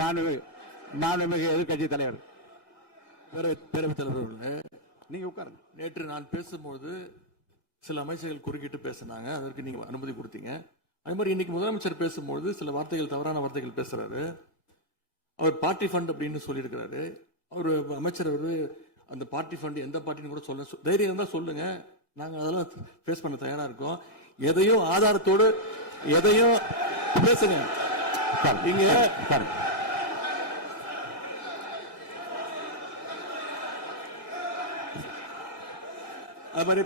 மாண்புமிகு எதிர்கட்சி தலைவர் பேரவைத் தலைவர் நீங்க உட்காருங்க. நேற்று நான் பேசும்போது சில அமைச்சர்கள் குறுக்கிட்டு பேசினாங்க, அதற்கு நீங்க அனுமதி கொடுத்தீங்க. அதே மாதிரி இன்னைக்கு முதலமைச்சர் பேசும்போது சில வார்த்தைகள், தவறான வார்த்தைகள் பேசுறாரு. அவர் பார்ட்டி ஃபண்ட் அப்படின்னு சொல்லியிருக்கிறாரு. அவர் அமைச்சர் அந்த பார்ட்டி ஃபண்ட் எந்த பார்ட்டின்னு கூட சொல்ல தைரியம் இருந்தா சொல்லுங்க, நாங்க அதெல்லாம் ஃபேஸ் பண்ண தயாரா இருக்கோம். எதையும் ஆதாரத்தோடு எதையும் பேசுங்க. நீங்க அது மாதிரி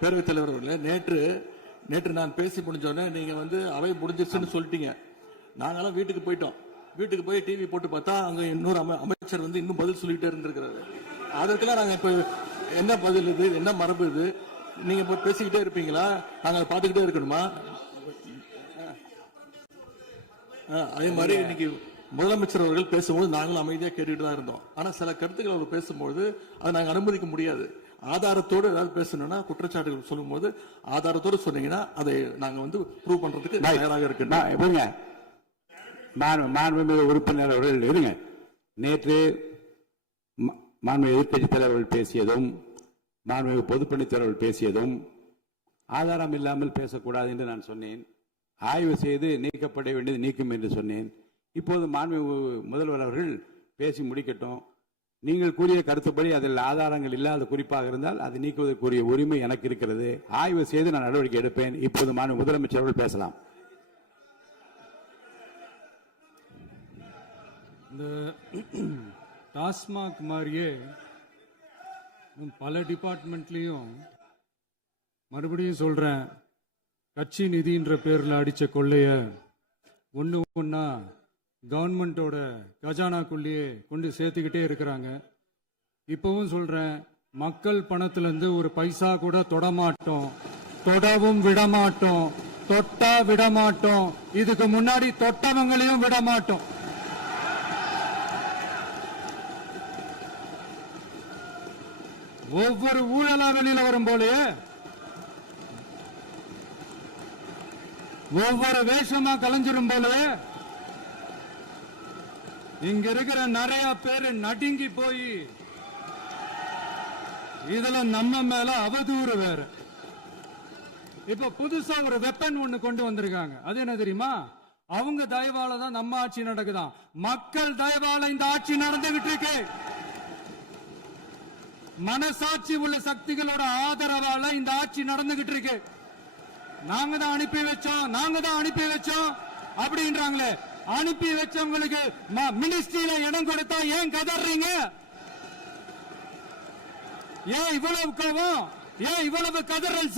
பேரவைத் தலைவர் அவர்களே, நேற்று நான் பேசி முடிஞ்சோடனே நீங்க அவை முடிஞ்சிருச்சுன்னு சொல்லிட்டீங்க. நாங்கெல்லாம் வீட்டுக்கு போயிட்டோம். வீட்டுக்கு போய் டிவி போட்டு பார்த்தா அங்க இன்னொரு அமைச்சர் இன்னும் பதில் சொல்லிட்டே இருந்திருக்கிறாரு. அதற்கெல்லாம் நாங்க இப்ப என்ன பதில் இது, என்ன மரபு இது? நீங்க இப்ப பேசிக்கிட்டே இருப்பீங்களா? நாங்க பாத்துக்கிட்டே இருக்கணுமா? அதே மாதிரி இன்னைக்கு முதலமைச்சர் அவர்கள் பேசும்போது நாங்களும் அமைதியா கேட்டுட்டு தான் இருந்தோம். ஆனா சில கருத்துக்கள் அவர் பேசும்போது அதை நாங்க அனுமதிக்க முடியாது. ஆதாரத்தோடு ஏதாவது பேசணும்னா, குற்றச்சாட்டுகள் சொல்லும் போது ஆதாரத்தோடு சொன்னீங்கன்னா அதை நாங்க ப்ரூவ் பண்றதுக்கு தயாராக இருக்கு. மாண்புமிகு உறுப்பினர் அவர்கள் இருங்க. நேற்று மாண்புமிகு எதிர்கட்சி தலைவர்கள் பேசியதும் மாண்புமிகு பொதுப்பணித்தலைவர்கள் பேசியதும் ஆதாரம் இல்லாமல் பேசக்கூடாது என்று நான் சொன்னேன். ஆய்வு செய்து நீக்கப்பட வேண்டியது நீக்கும் என்று சொன்னேன். இப்போது மாண்புமிகு முதல்வர் அவர்கள் பேசி முடிக்கட்டும். நீங்கள் கூறிய கருத்துப்படி அதில் ஆதாரங்கள் இல்லாத குறிப்பாக இருந்தால் அதை நீக்குவதற்குரிய உரிமை எனக்கு இருக்கிறது. ஆய்வு செய்து நான் நடவடிக்கை எடுப்பேன். இப்போது மாண்புமிகு முதலமைச்சர் அவர்கள் பேசலாம். இந்த டாஸ்மாக் மாதிரியே பல டிபார்ட்மெண்ட்லயும் மறுபடியும் சொல்றேன், கட்சி நிதின்ற பேர்ல அடிச்ச கொள்ளைய ஒன்னா கவர்மெண்டோட கஜானாக்குள்ளேயே கொண்டு சேர்த்துக்கிட்டே இருக்கிறாங்க. இப்பவும் சொல்றேன், மக்கள் பணத்துல இருந்து ஒரு பைசா கூட தொடமாட்டோம், தொடவும் விடமாட்டோம், தொட்டா விடமாட்டோம். இதுக்கு முன்னாடி தொட்டவங்களையும் விடமாட்டோம். ஒவ்வொரு ஊழலா வெளியில வரும் போலே, ஒவ்வொரு வேஷமா கலைஞ்சிரும் போலே, இங்க இருக்கிற நிறைய பேரு நடுங்கி போய் இதுல நம்ம மேல அவதூறு வேற. இப்ப புதுசா ஒரு வெப்பன் ஒண்ணு கொண்டு வந்திருக்காங்க. அது என்ன தெரியுமா? அவங்க தயவால தான் நம்ம ஆட்சி நடக்குதான். மக்கள் தயவால இந்த ஆட்சி நடந்துகிட்டு இருக்கு. மனசாட்சி உள்ள சக்திகளோட ஆதரவால இந்த ஆட்சி நடந்துகிட்டு இருக்கு. நாங்க தான் அனுப்பி வச்சோம் அப்படின்றாங்களே. அனுப்பி வச்சவங்களுக்கு மினிஸ்ட்ரியில இடம் கொடுத்தா ஏன் கதறீங்க? ஏன் இவ்வளவு கோவம்? ஏன் இவ்வளவு கதறல்?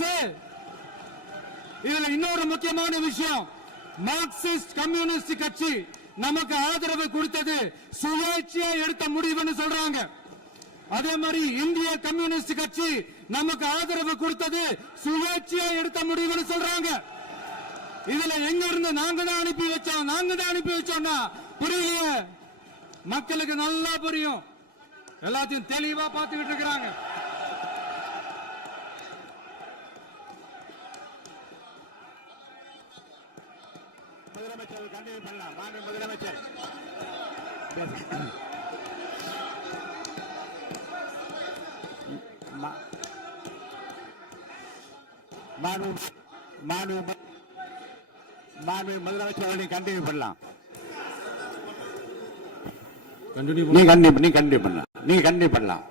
இதுல இன்னொரு முக்கியமான விஷயம், மார்க்சிஸ்ட் கம்யூனிஸ்ட் கட்சி நமக்கு ஆதரவு கொடுத்தது சுயேட்சையா எடுத்த முடிவுன்னு சொல்றாங்க. அதே மாதிரி இந்திய கம்யூனிஸ்ட் கட்சி நமக்கு ஆதரவு கொடுத்தது சுயேட்சையா எடுத்த முடிவுன்னு சொல்றாங்க. இதுல எங்க இருந்து நாங்க தான் அனுப்பி வச்சோம்னா புரியலையே. மக்களுக்கு நல்லா புரியும். எல்லாத்தையும் தெளிவா பார்த்துக்கிட்டு இருக்கிறாங்க. முதலமைச்சர் கண்டினியூ பண்ணலாம். முதலமைச்சர் முதலமைச்சர் கண்டினியூ பண்ணலாம். நீங்க கண்டினியூ பண்ணலாம்.